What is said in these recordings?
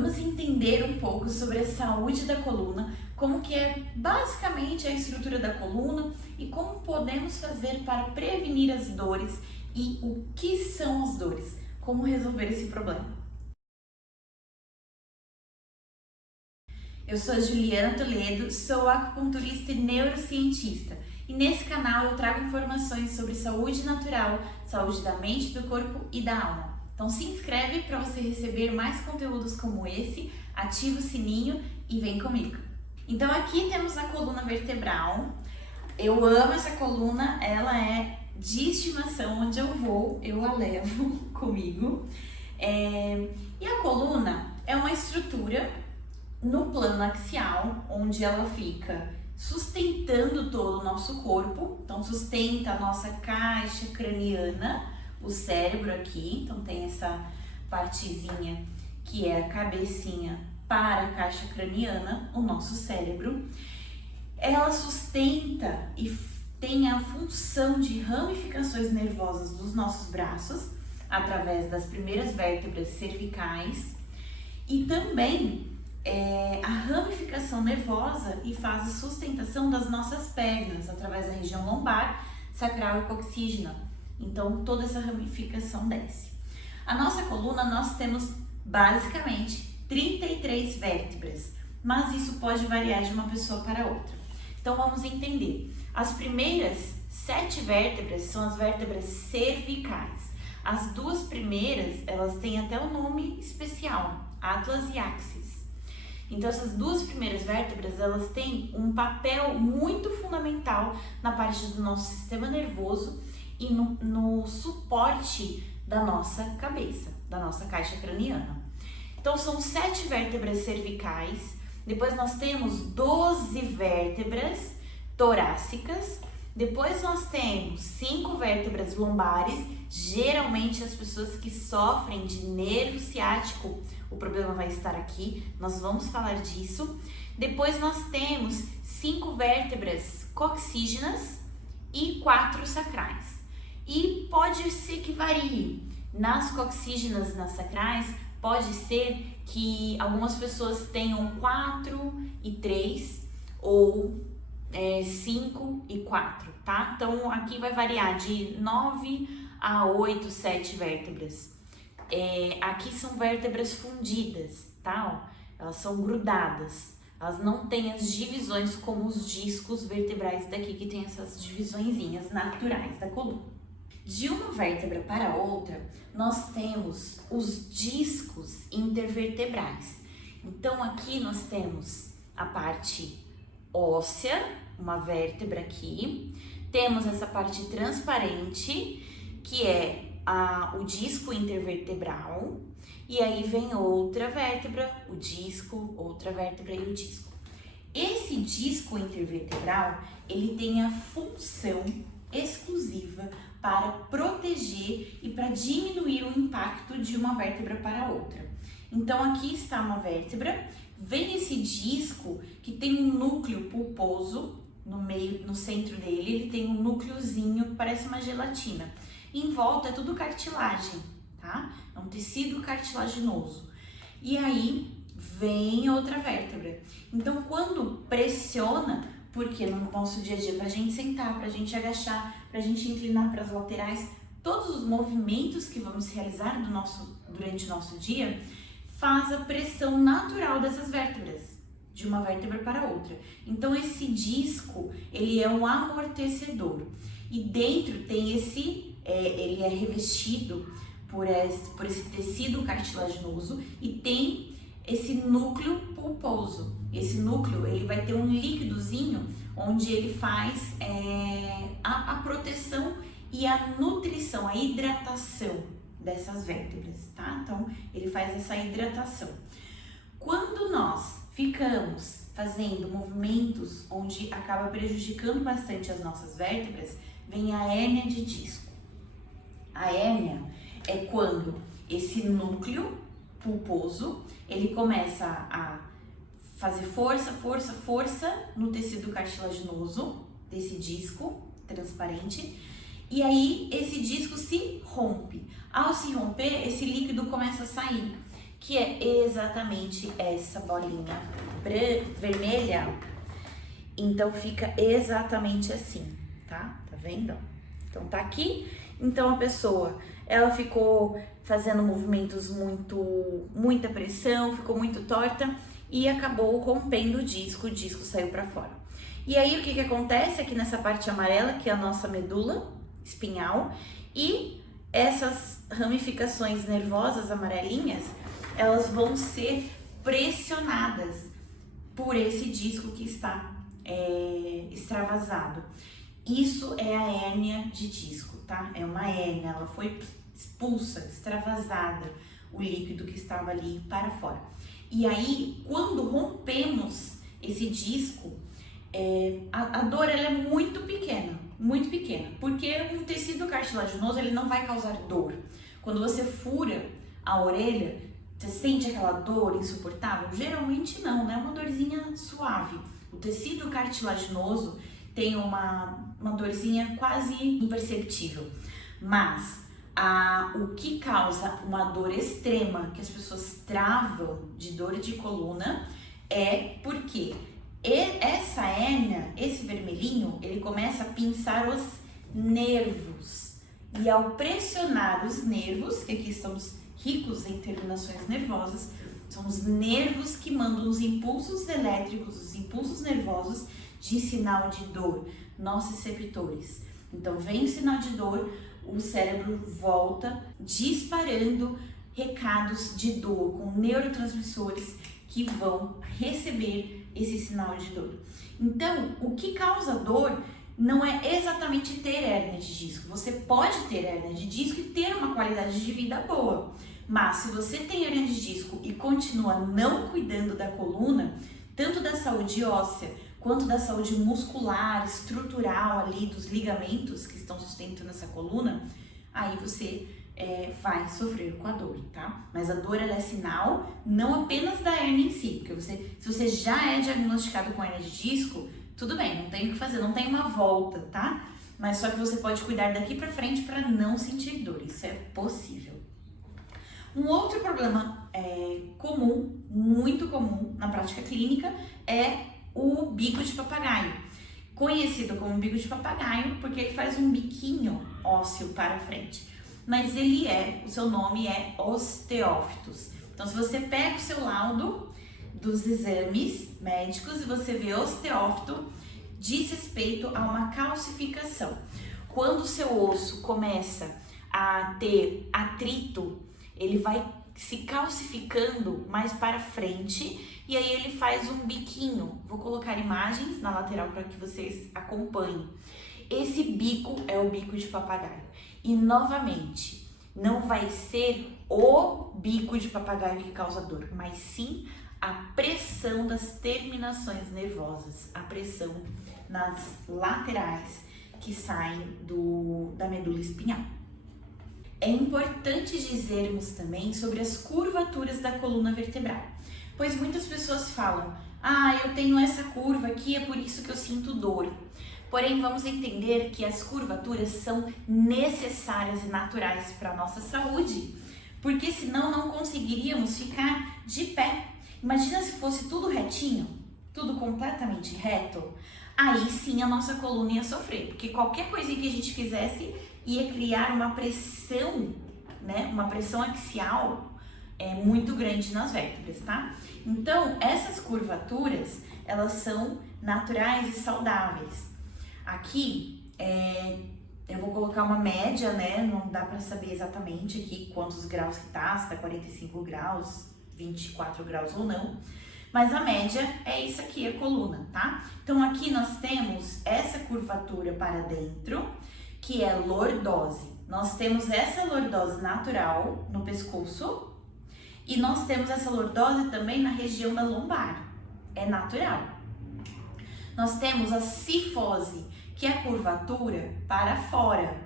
Vamos entender um pouco sobre a saúde da coluna, como que é basicamente a estrutura da coluna e como podemos fazer para prevenir as dores e o que são as dores, como resolver esse problema. Eu sou a Juliana Toledo, sou acupunturista e neurocientista e nesse canal eu trago informações sobre saúde natural, saúde da mente, do corpo e da alma. Então se inscreve para você receber mais conteúdos como esse, ativa o sininho e vem comigo. Então aqui temos a coluna vertebral. Eu amo essa coluna, ela é de estimação, onde eu vou, eu a levo comigo. E a coluna é uma estrutura no plano axial, onde ela fica sustentando todo o nosso corpo, então sustenta a nossa caixa craniana, o cérebro aqui, então tem essa partezinha que é a cabecinha para a caixa craniana, o nosso cérebro. Ela sustenta e tem a função de ramificações nervosas dos nossos braços, através das primeiras vértebras cervicais, e também a ramificação nervosa e faz a sustentação das nossas pernas, através da região lombar, sacral e coxígena. Então, toda essa ramificação desce. A nossa coluna, nós temos basicamente 33 vértebras, mas isso pode variar de uma pessoa para outra. Então, vamos entender. As primeiras 7 vértebras são as vértebras cervicais. As duas primeiras, elas têm até um nome especial, atlas e axis. Então, essas duas primeiras vértebras, elas têm um papel muito fundamental na parte do nosso sistema nervoso e no suporte da nossa cabeça, da nossa caixa craniana. Então, são 7 vértebras cervicais, depois nós temos 12 vértebras torácicas, depois nós temos 5 vértebras lombares. Geralmente as pessoas que sofrem de nervo ciático, o problema vai estar aqui, nós vamos falar disso. Depois nós temos 5 vértebras coxígenas e 4 sacrais. E pode ser que varie. Nas coxígenas, nas sacrais, pode ser que algumas pessoas tenham 4 e 3 ou 5 e 4, tá? Então aqui vai variar de 9 a 8, 7 vértebras. Aqui são vértebras fundidas, tá? Elas são grudadas. Elas não têm as divisões como os discos vertebrais daqui, que tem essas divisõezinhas naturais da coluna. De uma vértebra para outra, nós temos os discos intervertebrais. Então, aqui nós temos a parte óssea, uma vértebra aqui. Temos essa parte transparente, que é o disco intervertebral. E aí vem outra vértebra, o disco, outra vértebra e o disco. Esse disco intervertebral, ele tem a função exclusiva para proteger e para diminuir o impacto de uma vértebra para outra. Então aqui está uma vértebra, vem esse disco que tem um núcleo pulposo no meio, no centro dele, ele tem um núcleozinho que parece uma gelatina. Em volta é tudo cartilagem, tá? É um tecido cartilaginoso. E aí vem outra vértebra. Então quando pressiona, porque no nosso dia a dia, pra gente sentar, pra gente agachar, pra gente inclinar para as laterais, todos os movimentos que vamos realizar durante o nosso dia, faz a pressão natural dessas vértebras, de uma vértebra para outra. Então esse disco, ele é um amortecedor. E dentro tem ele é revestido por esse tecido cartilaginoso e tem esse núcleo pulposo. Esse núcleo, ele vai ter um líquidozinho onde ele faz a proteção e a nutrição, a hidratação dessas vértebras, tá? Então, ele faz essa hidratação. Quando nós ficamos fazendo movimentos onde acaba prejudicando bastante as nossas vértebras, vem a hérnia de disco. A hérnia é quando esse núcleo pulposo, ele começa a fazer força no tecido cartilaginoso desse disco transparente, e aí esse disco se rompe. Ao se romper, esse líquido começa a sair. que é exatamente essa bolinha vermelha. Então fica exatamente assim, tá? Tá vendo? Então tá aqui. Então a pessoa, ela ficou fazendo movimentos muita pressão, ficou muito torta e acabou rompendo o disco saiu para fora. E aí o que acontece aqui nessa parte amarela, que é a nossa medula espinhal, e essas ramificações nervosas amarelinhas, elas vão ser pressionadas por esse disco que está extravasado. Isso é a hérnia de disco, tá? É uma hérnia, ela foi expulsa, extravasada, o líquido que estava ali para fora. E aí, quando rompemos esse disco, a dor ela é muito pequena, porque um tecido cartilaginoso ele não vai causar dor. Quando você fura a orelha, você sente aquela dor insuportável? Geralmente não, né? Uma dorzinha suave. O tecido cartilaginoso tem uma dorzinha quase imperceptível, mas o que causa uma dor extrema, que as pessoas travam de dor de coluna, é porque essa hérnia, esse vermelhinho, ele começa a pinçar os nervos, e ao pressionar os nervos, que aqui estamos ricos em terminações nervosas, são os nervos que mandam os impulsos elétricos, os impulsos nervosos de sinal de dor, nossos receptores. Então vem o sinal de dor, o cérebro volta disparando recados de dor com neurotransmissores que vão receber esse sinal de dor. Então, o que causa dor não é exatamente ter hérnia de disco. Você pode ter hérnia de disco e ter uma qualidade de vida boa, mas se você tem hérnia de disco e continua não cuidando da coluna, tanto da saúde óssea quanto da saúde muscular, estrutural ali, dos ligamentos que estão sustentando essa coluna, aí você vai sofrer com a dor, tá? Mas a dor ela é sinal não apenas da hérnia em si, porque se você já é diagnosticado com hérnia de disco, tudo bem, não tem o que fazer, não tem uma volta, tá? Mas só que você pode cuidar daqui pra frente para não sentir dor, isso é possível. Um outro problema comum, muito comum na prática clínica, é o bico de papagaio. Conhecido como bico de papagaio porque ele faz um biquinho ósseo para frente. Mas o seu nome é osteófitos. Então, se você pega o seu laudo dos exames médicos e você vê osteófito, diz respeito a uma calcificação. Quando o seu osso começa a ter atrito, ele vai se calcificando mais para frente e aí ele faz um biquinho. Vou colocar imagens na lateral para que vocês acompanhem. Esse bico é o bico de papagaio. E novamente, não vai ser o bico de papagaio que causa dor, mas sim a pressão das terminações nervosas, a pressão nas laterais que saem da medula espinhal. É importante dizermos também sobre as curvaturas da coluna vertebral, pois muitas pessoas falam: eu tenho essa curva aqui, é por isso que eu sinto dor. Porém, vamos entender que as curvaturas são necessárias e naturais para a nossa saúde, porque senão não conseguiríamos ficar de pé. Imagina se fosse tudo retinho, tudo completamente reto, aí sim a nossa coluna ia sofrer, porque qualquer coisinha que a gente fizesse ia criar uma pressão, né? Uma pressão axial muito grande nas vértebras, tá? Então, essas curvaturas, elas são naturais e saudáveis. Aqui, eu vou colocar uma média, né? Não dá pra saber exatamente aqui quantos graus que tá, se tá 45 graus, 24 graus ou não. Mas a média é isso aqui, a coluna, tá? Então, aqui nós temos essa curvatura para dentro, que é lordose. Nós temos essa lordose natural no pescoço e nós temos essa lordose também na região da lombar, é natural. Nós temos a cifose, que é a curvatura para fora,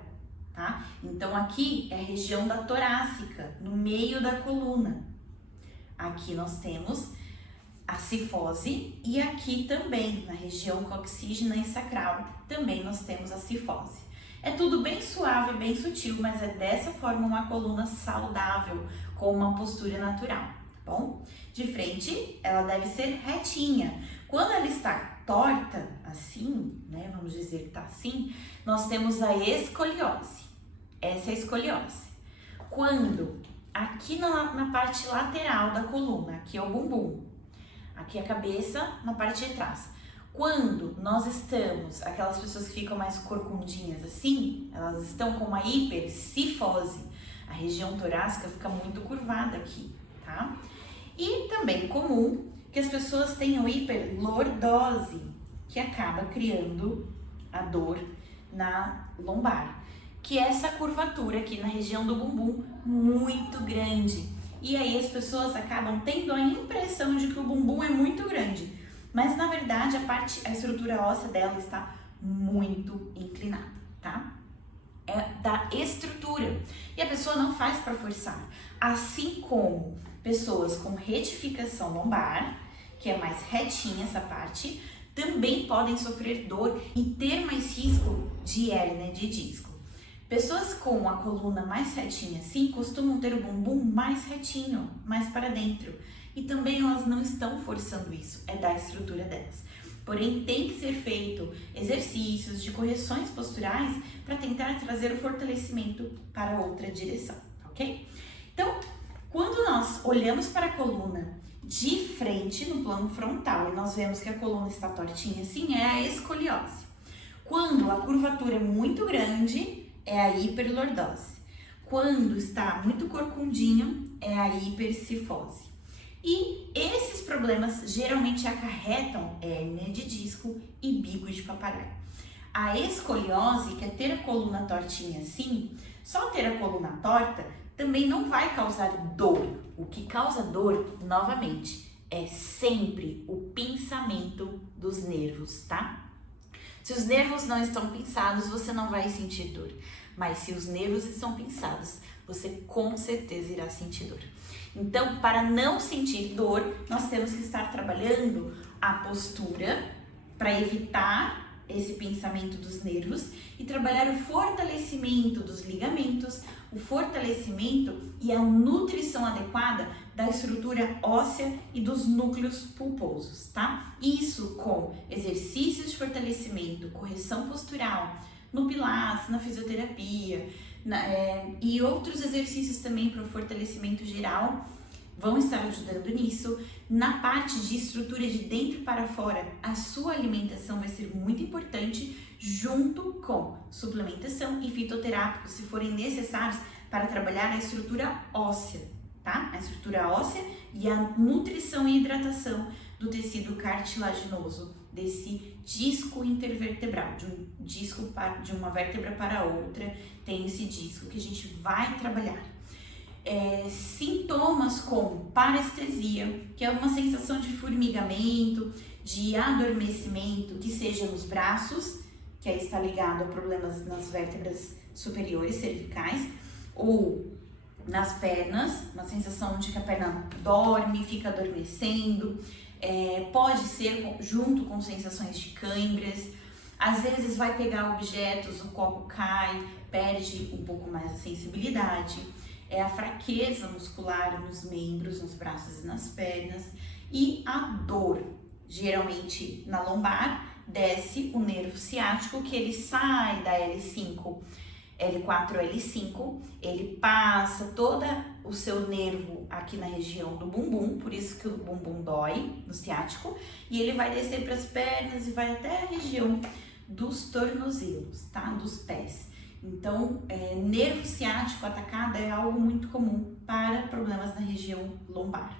tá? Então aqui é a região da torácica, no meio da coluna. Aqui nós temos a cifose e aqui também, na região coxígena e sacral, também nós temos a cifose. É tudo bem suave, bem sutil, mas é dessa forma uma coluna saudável, com uma postura natural, bom? De frente, ela deve ser retinha. Quando ela está torta, assim, né, vamos dizer que tá assim, nós temos a escoliose. Essa é a escoliose. Quando aqui na parte lateral da coluna, aqui é o bumbum, aqui é a cabeça, na parte de trás. Quando nós estamos, aquelas pessoas que ficam mais corcundinhas assim, elas estão com uma hipercifose, a região torácica fica muito curvada aqui, tá? E também comum que as pessoas tenham hiperlordose, que acaba criando a dor na lombar, que é essa curvatura aqui na região do bumbum muito grande. E aí as pessoas acabam tendo a impressão de que o bumbum é muito grande, mas na verdade a estrutura óssea dela está muito inclinada, tá? É da estrutura. E a pessoa não faz para forçar. Assim como pessoas com retificação lombar, que é mais retinha essa parte, também podem sofrer dor e ter mais risco de hérnia de disco. Pessoas com a coluna mais retinha assim costumam ter o bumbum mais retinho, mais para dentro. E também elas não estão forçando isso, é da estrutura delas. Porém, tem que ser feito exercícios de correções posturais para tentar trazer o fortalecimento para outra direção, ok? Então, quando nós olhamos para a coluna de frente, no plano frontal, e nós vemos que a coluna está tortinha assim, é a escoliose. Quando a curvatura é muito grande, é a hiperlordose. Quando está muito corcundinho, é a hipercifose. E esses problemas geralmente acarretam hérnia de disco e bico de papagaio. A escoliose, que é ter a coluna tortinha assim, só ter a coluna torta também não vai causar dor. O que causa dor, novamente, é sempre o pinçamento dos nervos, tá? Se os nervos não estão pinçados, você não vai sentir dor. Mas se os nervos estão pinçados, você com certeza irá sentir dor. Então, para não sentir dor, nós temos que estar trabalhando a postura para evitar esse pinçamento dos nervos e trabalhar o fortalecimento dos ligamentos, o fortalecimento e a nutrição adequada da estrutura óssea e dos núcleos pulposos, tá? Isso com exercícios de fortalecimento, correção postural, no Pilates, na fisioterapia, e outros exercícios também para o fortalecimento geral vão estar ajudando nisso. Na parte de estrutura de dentro para fora, a sua alimentação vai ser muito importante, junto com suplementação e fitoterápicos, se forem necessários, para trabalhar a estrutura óssea, tá? A estrutura óssea e a nutrição e hidratação do tecido cartilaginoso, desse disco intervertebral, de um disco de uma vértebra para outra, tem esse disco que a gente vai trabalhar. Sintomas como parestesia, que é uma sensação de formigamento, de adormecimento, que seja nos braços, que aí está ligado a problemas nas vértebras superiores cervicais, ou nas pernas, uma sensação de que a perna dorme, fica adormecendo, pode ser junto com sensações de câimbras, às vezes vai pegar objetos, o copo cai, perde um pouco mais a sensibilidade, a fraqueza muscular nos membros, nos braços e nas pernas, e a dor, geralmente na lombar, desce o nervo ciático, que ele sai da L5, L4, L5, ele passa todo o seu nervo aqui na região do bumbum, por isso que o bumbum dói, no ciático, e ele vai descer para as pernas e vai até a região dos tornozelos, tá? Dos pés. Então, nervo ciático atacado é algo muito comum para problemas na região lombar.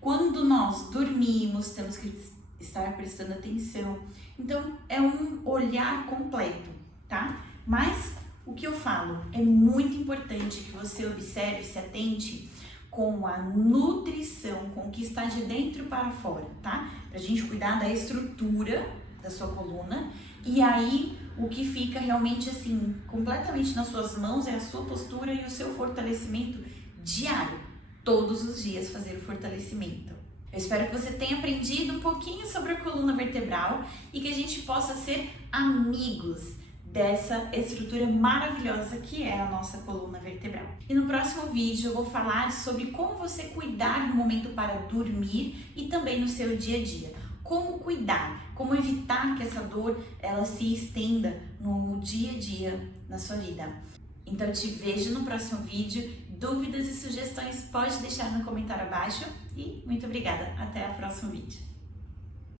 Quando nós dormimos, temos que estar prestando atenção. Então, é um olhar completo, tá? Mas o que eu falo é muito importante que você observe, se atente com a nutrição, com o que está de dentro para fora, tá? Pra gente cuidar da estrutura da sua coluna. E aí, o que fica realmente assim, completamente nas suas mãos é a sua postura e o seu fortalecimento diário. Todos os dias fazer o fortalecimento. Eu espero que você tenha aprendido um pouquinho sobre a coluna vertebral e que a gente possa ser amigos dessa estrutura maravilhosa que é a nossa coluna vertebral. E no próximo vídeo eu vou falar sobre como você cuidar no momento para dormir e também no seu dia a dia. Como cuidar, como evitar que essa dor ela se estenda no dia a dia na sua vida. Então eu te vejo no próximo vídeo. Dúvidas e sugestões pode deixar no comentário abaixo e muito obrigada. Até o próximo vídeo.